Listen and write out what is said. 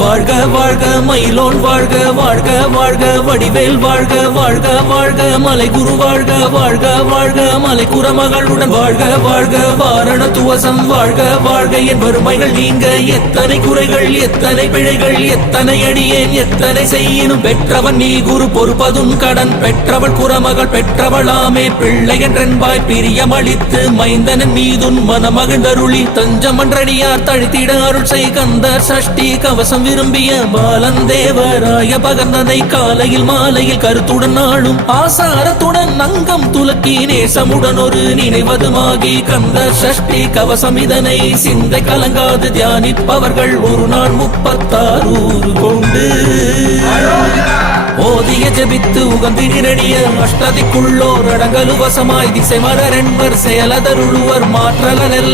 வாழ்க வாழ்க மயிலோன் வாழ்க வாழ்க வாழ்க வடிவேல் வாழ்க வாழ்க வாழ்க மலை குரு வாழ்க வாழ்க வாழ்க மலை குரமகளுடன் வாழ்க வாழ்க வாரண துவசம் வாழ்க வாழ்க என் வறுமைகள் நீங்க எத்தனை குறைகள் எத்தனை பிழைகள் எத்தனை அடியேன் எத்தனை செய்யினும் பெற்றவன் நீ குரு பொறுப்பதும் கடன் பெற்றவள் குரமகள் பெற்றவளாமே பிள்ளை என்றென்பாய் பிரியமளித்து மைந்தனன் மீதுன் மனமகிழ்ந்தருளி தஞ்சமன்றடியார் தழித்திட அருள் செய் கந்தர் சஷ்டி கவசம் விரும்பிய பாலன் தேவராய பகர்ந்தனை காலையில் மாலையில் கருத்துடன் நாளும் ஆசாரத்துடன் நங்கம் துலக்கி நேசமுடன் ஒரு நினைவதுமாகி கந்த சஷ்டி கவசம் இதனை சிந்தை கலங்காது தியானிப்பவர்கள் ஒரு நாள் 36 கொண்டு ஓதிய ஜபித்து உகந்தினிரடிய அஷ்டதிக்குள்ளோர் அடங்கலு வசமாய் திசை மலரென்பர் செயலதருளுவர் மாற்றலனெல்லாம்